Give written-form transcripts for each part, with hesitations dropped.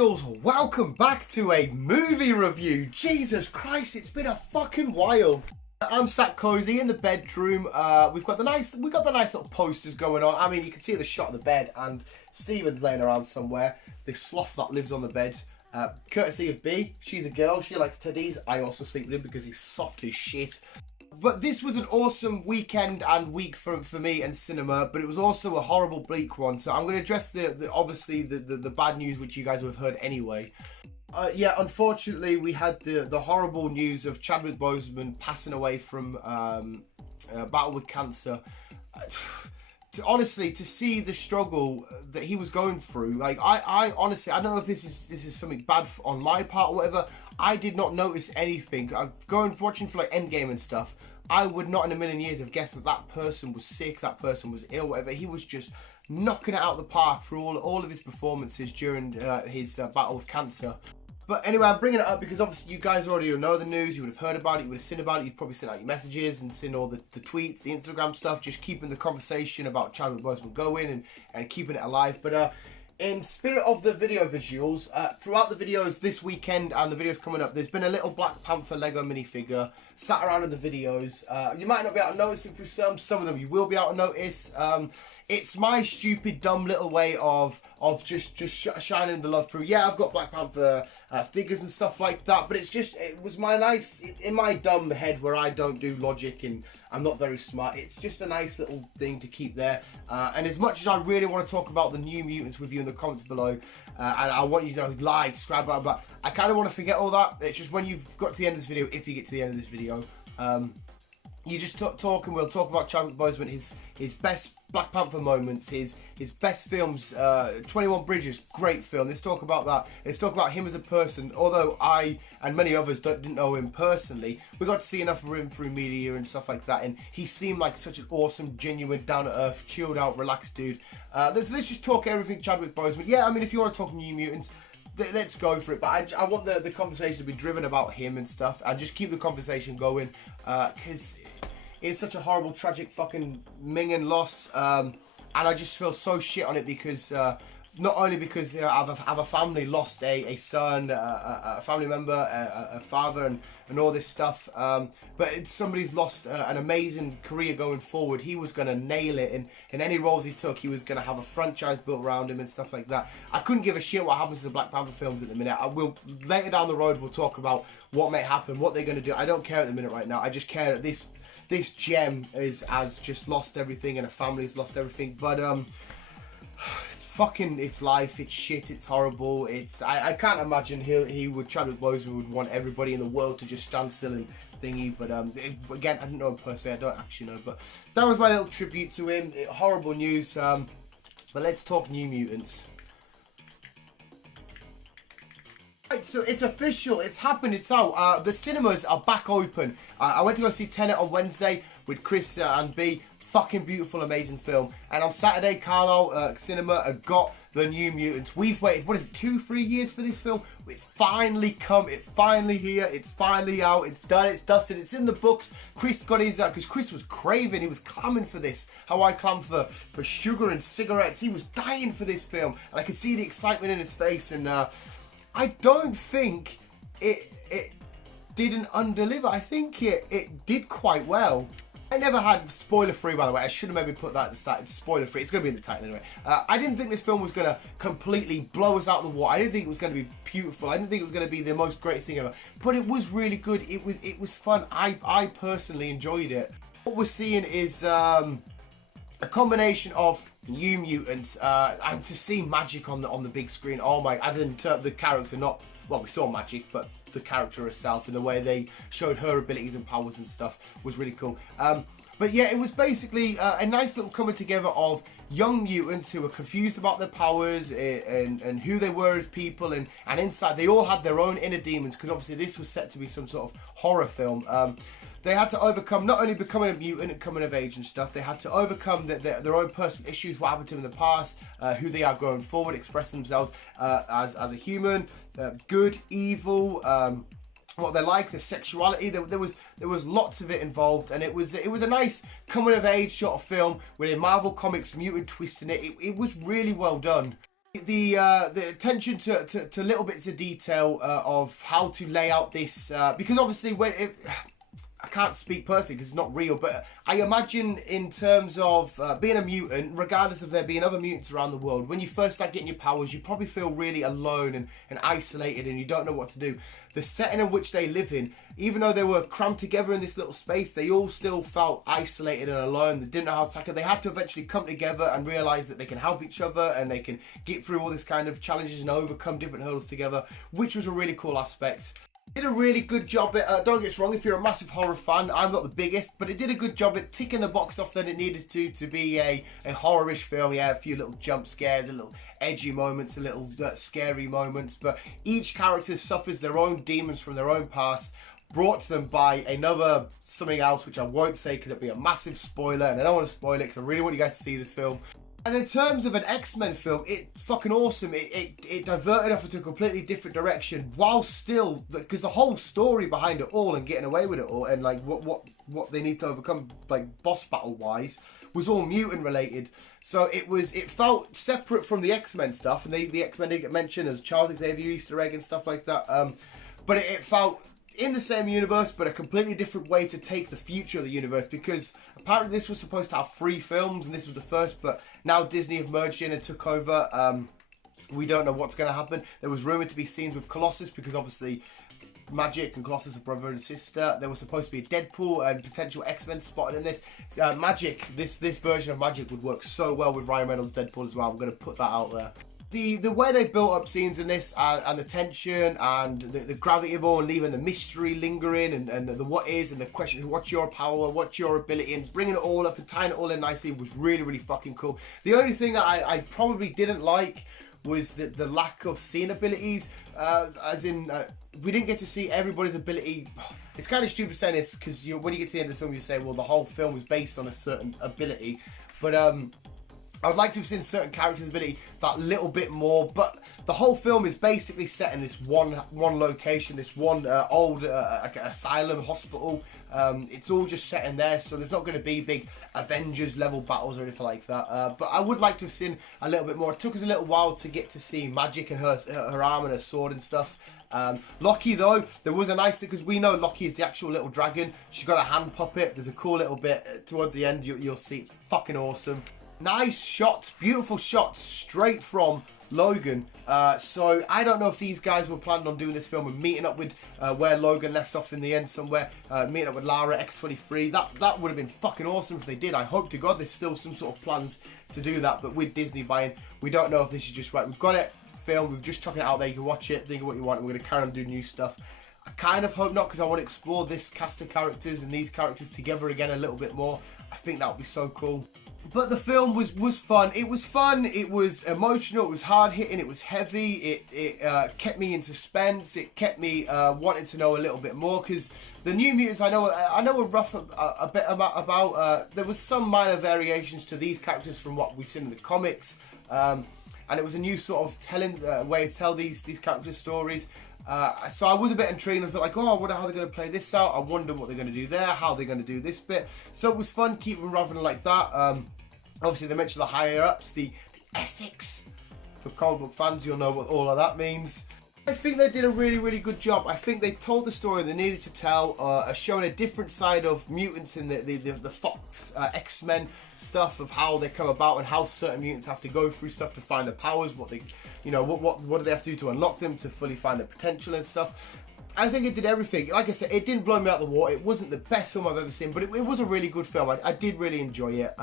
visuals, welcome back to a movie review. Jesus Christ, it's been a fucking while. I'm sat cozy in the bedroom. We've got the nice little posters going on. I mean, you can see the shot of the bed, and Steven's laying around somewhere. This sloth that lives on the bed, courtesy of B. She's a girl. She likes teddies. I also sleep with him because he's soft as shit. But this was an awesome weekend and week for me and cinema, but it was also a horrible, bleak one. So I'm going to address obviously the bad news, which you guys have heard anyway. Yeah, unfortunately, we had the horrible news of Chadwick Boseman passing away from battle with cancer. Honestly, to see the struggle that he was going through, like I honestly, I don't know if this is something bad on my part or whatever. I did not notice anything. Watching for like Endgame and stuff, I would not in a million years have guessed that person was sick, that person was ill, whatever. He was just knocking it out of the park through all of his performances during his battle with cancer. But anyway, I'm bringing it up because obviously you guys already know the news. You would have heard about it. You would have seen about it. You've probably sent out your messages and seen all the tweets, the Instagram stuff, just keeping the conversation about Chadwick Boseman going and keeping it alive. But in spirit of the video visuals, throughout the videos this weekend and the videos coming up, there's been a little Black Panther Lego minifigure sat around in the videos. You might not be able to notice it through some of them you will be able to notice. It's my stupid, dumb little way of just shining the love through. Yeah, I've got Black Panther figures and stuff like that, but it was my nice, in my dumb head where I don't do logic and I'm not very smart, it's just a nice little thing to keep there. And as much as I really want to talk about the New Mutants with you in the comments below, and I want you to like, subscribe, blah, blah, I kind of want to forget all that. It's just when you've got to the end of this video, if you get to the end of this video, you just talk and we'll talk about Chadwick Boseman, his best Black Panther moments, his best films. 21 Bridges, great film. Let's talk about that. Let's talk about him as a person. Although I and many others didn't know him personally, we got to see enough of him through media and stuff like that, and he seemed like such an awesome, genuine, down-to-earth, chilled out, relaxed dude. Let's just talk everything Chadwick Boseman. Yeah, I mean, if you want to talk New Mutants, let's go for it, but I want the conversation to be driven about him and stuff, and just keep the conversation going, because it's such a horrible, tragic fucking minging loss, and I just feel so shit on it because not only because I've a family lost a son, a family member, a father, and all this stuff, but somebody's lost an amazing career going forward. He was going to nail it in any roles he took. He was going to have a franchise built around him and stuff like that. I couldn't give a shit what happens to the Black Panther films at the minute. I will later down the road, we'll talk about what may happen, what they're going to do. I don't care at the minute right now. I just care that this gem has just lost everything and a family's lost everything. But it's life, it's shit, it's horrible. I can't imagine Chadwick Boseman would want everybody in the world to just stand still and thingy. But again, I don't know him personally, I don't actually know. But that was my little tribute to him. Horrible news. But let's talk New Mutants. Right, so it's official, it's happened, it's out. The cinemas are back open. I went to go see Tenet on Wednesday with Chris and B. Fucking beautiful, amazing film. And on Saturday, Carlisle Cinema got the New Mutants. We've waited, what is it, 2-3 years for this film? It's finally come, it's finally here, it's finally out, it's done, it's dusted, it's in the books. Chris got his, because Chris was craving, he was clamming for this. How I clam for sugar and cigarettes. He was dying for this film. And I could see the excitement in his face, and I don't think it didn't undeliver. I think it did quite well. I never had, spoiler free by the way, I should have maybe put that at the start, it's spoiler free, it's going to be in the title anyway. I didn't think this film was going to completely blow us out of the water. I didn't think it was going to be beautiful, I didn't think it was going to be the most greatest thing ever, but it was really good, it was fun. I personally enjoyed it. What we're seeing is a combination of New Mutants, and to see magic on the big screen, oh my, as in the character, not, well, we saw magic, but the character herself and the way they showed her abilities and powers and stuff was really cool. But yeah, it was basically a nice little coming together of young mutants who were confused about their powers and who they were as people, and inside they all had their own inner demons, because obviously this was set to be some sort of horror film. They had to overcome not only becoming a mutant and coming of age and stuff, they had to overcome their own personal issues, what happened to them in the past, who they are going forward, express themselves as a human, good, evil, what they're like, their sexuality. There was lots of it involved, and it was a nice coming of age sort of film with a Marvel Comics mutant twist in it. It was really well done. The attention to little bits of detail of how to lay out this, because obviously I can't speak personally because it's not real, but I imagine in terms of being a mutant, regardless of there being other mutants around the world, when you first start getting your powers, you probably feel really alone and isolated, and you don't know what to do. The setting in which they live in, even though they were crammed together in this little space, they all still felt isolated and alone. They didn't know how to tackle it. They had to eventually come together and realise that they can help each other and they can get through all this kind of challenges and overcome different hurdles together, which was a really cool aspect. Did a really good job at, don't get us wrong, if you're a massive horror fan, I'm not the biggest, but it did a good job at ticking the box off that it needed to be a horror-ish film. Yeah, a few little jump scares, a little edgy moments, a little scary moments, but each character suffers their own demons from their own past, brought to them by another something else, which I won't say because it'd be a massive spoiler, and I don't want to spoil it because I really want you guys to see this film. And in terms of an X-Men film, it's fucking awesome. It diverted off into a completely different direction, while still, because the whole story behind it all and getting away with it all, and like what they need to overcome, like boss battle wise, was all mutant related. So it felt separate from the X-Men stuff, and the X-Men didn't get mentioned as Charles Xavier Easter egg and stuff like that. But it felt in the same universe, but a completely different way to take the future of the universe, because apparently this was supposed to have 3 films and this was the first, but now Disney have merged in and took over. We don't know what's going to happen. There was rumoured to be scenes with Colossus, because obviously Magic and Colossus are brother and sister. There was supposed to be a Deadpool and potential X-Men spotted in this. Magic, this version of Magic would work so well with Ryan Reynolds' Deadpool as well. I'm going to put that out there. The way they built up scenes in this, and the tension and the gravity of all, and leaving the mystery lingering, and the what is, and the question, what's your power, what's your ability, and bringing it all up and tying it all in nicely was really, really fucking cool. The only thing that I probably didn't like was the lack of scene abilities, as in we didn't get to see everybody's ability. It's kind of stupid saying this, because when you get to the end of the film, you say, well, the whole film was based on a certain ability, but I would like to have seen certain characters' ability that little bit more, but the whole film is basically set in this one location, this one old like asylum, hospital. It's all just set in there, so there's not going to be big Avengers level battles or anything like that. But I would like to have seen a little bit more. It took us a little while to get to see Magic and her arm and her sword and stuff. Loki though, there was a nice thing, because we know Loki is the actual little dragon. She's got a hand puppet. There's a cool little bit towards the end. You'll see it's fucking awesome. Nice shots, beautiful shots straight from Logan. So I don't know if these guys were planning on doing this film and meeting up with where Logan left off in the end somewhere, meeting up with Lara X-23. That would have been fucking awesome if they did. I hope to God there's still some sort of plans to do that, but with Disney buying, we don't know if this is just right. We've got it filmed, we've just chucking it out there, you can watch it, think of what you want, and we're going to carry on doing new stuff. I kind of hope not, because I want to explore this cast of characters and these characters together again a little bit more. I think that would be so cool. But the film was fun. It was fun. It was emotional. It was hard hitting. It was heavy. It kept me in suspense. It kept me wanting to know a little bit more, because the New Mutants I know a rough a bit about. There was some minor variations to these characters from what we've seen in the comics, and it was a new sort of telling way to tell these characters' stories. So I was a bit intrigued. I was a bit like, oh, I wonder how they're going to play this out. I wonder what they're going to do there, how they're going to do this bit. So it was fun keeping Raven like that. Obviously, they mentioned the higher ups, the Essex. For comic book fans, you'll know what all of that means. I think they did a really, really good job. I think they told the story they needed to tell, showing a different side of mutants in the Fox X-Men stuff, of how they come about and how certain mutants have to go through stuff to find their powers, what they, what do they have to do to unlock them, to fully find their potential and stuff. I think it did everything. Like I said, it didn't blow me out the water. It wasn't the best film I've ever seen, but it was a really good film. I did really enjoy it.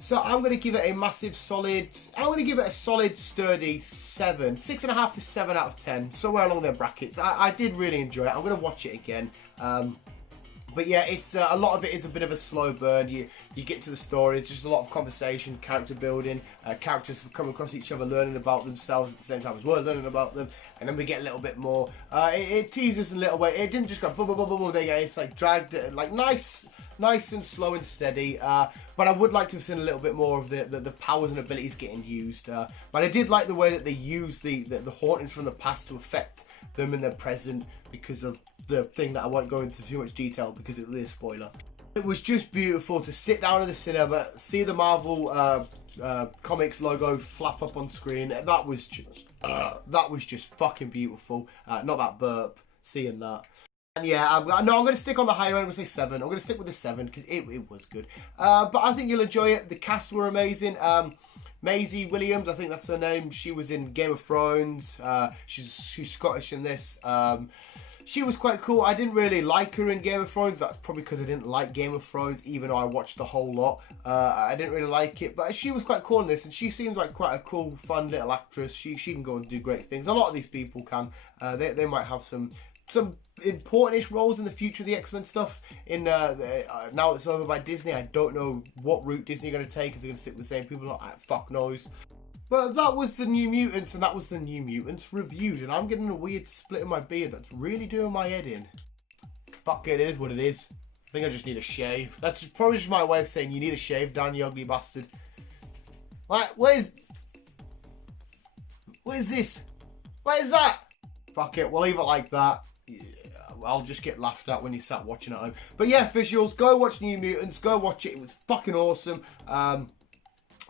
So I'm going to give it a massive solid, I'm going to give it a solid sturdy 7, 6.5 to 7 out of 10, somewhere along their brackets. I did really enjoy it. I'm going to watch it again. But yeah, it's a lot of it is a bit of a slow burn. You get to the story, it's just a lot of conversation, character building, characters coming across each other, learning about themselves at the same time as we're learning about them, and then we get a little bit more. It teases a little bit. It didn't just go boom, boom, boom, boom, boom. It's like dragged, like nice and slow and steady. But I would like to have seen a little bit more of the powers and abilities getting used. But I did like the way that they used the hauntings from the past to affect them in their present, because of the thing that I won't go into too much detail because it will be a spoiler. It was just beautiful to sit down in the cinema, see the Marvel Comics logo flap up on screen. That was just fucking beautiful. Not that burp, seeing that. And yeah, I'm going to stick on the higher end. I'm going to say 7. I'm going to stick with the 7 because it was good. But I think you'll enjoy it. The cast were amazing. Maisie Williams, I think that's her name. She was in Game of Thrones. She's Scottish in this. She was quite cool. I didn't really like her in Game of Thrones. That's probably because I didn't like Game of Thrones, even though I watched the whole lot. I didn't really like it, but she was quite cool in this, and she seems like quite a cool, fun little actress. She can go and do great things. A lot of these people can. They might have some important-ish roles in the future of the X-Men stuff. Now it's over by Disney. I don't know what route Disney are going to take. Is they going to stick with the same people? Not fuck knows. But that was the New Mutants, and that was the New Mutants reviewed. And I'm getting a weird split in my beard that's really doing my head in. Fuck it, it is what it is. I think I just need a shave. That's probably just my way of saying you need a shave, Dan, you ugly bastard. Like, what is this? What is that? Fuck it, we'll leave it like that. Yeah, I'll just get laughed at when you sat watching at home. But yeah, visuals, go watch New Mutants, go watch it. It was fucking awesome.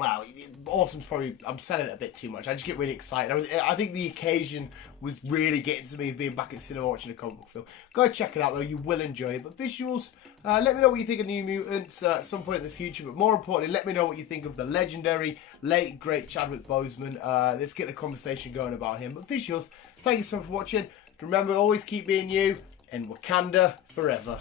Wow, awesome's probably, I'm selling it a bit too much. I just get really excited. I think the occasion was really getting to me of being back at cinema watching a comic book film. Go check it out though, you will enjoy it. But visuals, let me know what you think of New Mutants at some point in the future. But more importantly, let me know what you think of the legendary, late, great Chadwick Boseman. Let's get the conversation going about him. But visuals, thank you so much for watching. Remember, always keep being you, and Wakanda forever.